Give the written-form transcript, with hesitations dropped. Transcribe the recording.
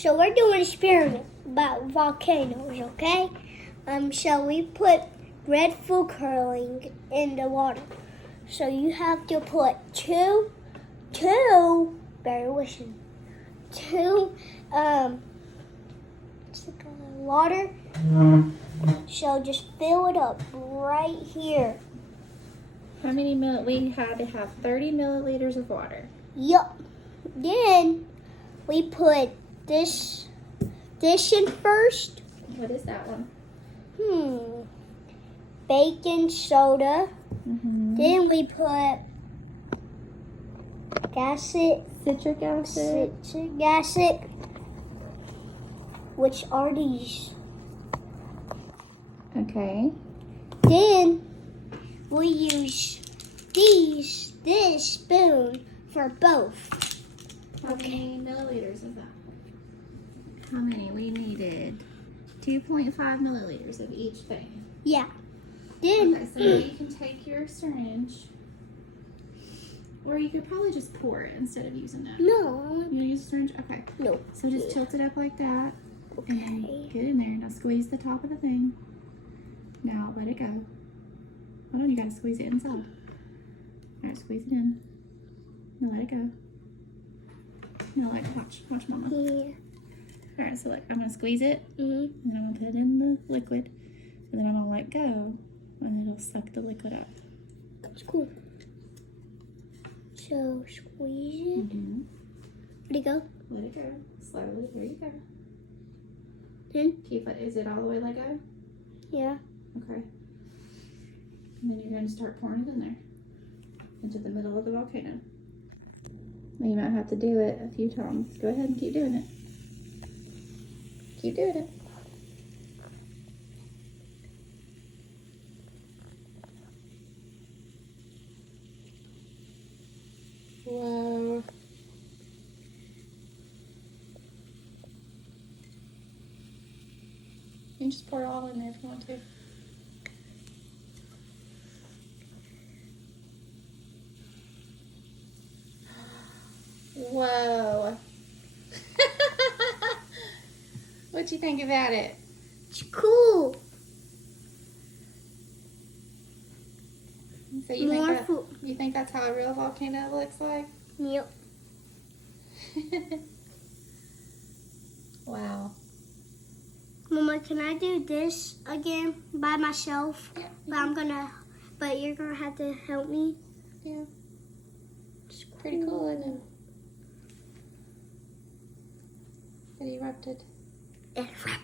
So we're doing an experiment about volcanoes, okay? So we put red food coloring in the water. So you have to put two, better listen, two, water. So just fill it up right here. How many we had to have 30 milliliters of water. Yup. Then we put this in first. What is that one? Baking soda. Then we put Citric acid. citric acid, which are these. Okay. Then we use this spoon for both. How many milliliters is that? How many? We needed 2.5 milliliters of each thing. Yeah. Then Okay, so now you can take your syringe, or you could probably just pour it instead of using that. no. You'll use a syringe? Okay. No. So just tilt it up like that. Okay. And get in there. Now squeeze the top of the thing. Now let it go. Hold on, you gotta squeeze it inside. Alright, squeeze it in. Now let it go. Now watch mama. Yeah. Alright, so look, I'm gonna squeeze it, Mhm. and then I'm gonna put it in the liquid, and then I'm gonna let go, and it'll suck the liquid up. That's cool. So squeeze it. Let it go. Let it go. Slowly. There you go. Then Is it all the way let go? yeah. Okay. And then you're going to start pouring it in there. Into the middle of the volcano. Well, you might have to do it a few times. Go ahead and keep doing it. Keep doing it. Whoa. You can just pour it all in there if you want to. Whoa. What you think about it? It's cool. So you think that's how a real volcano looks like? Yep. Wow. Mama, can I do this again by myself? Yeah. But you're gonna have to help me. Yeah. It's pretty cool, isn't it? It erupted. Erupted.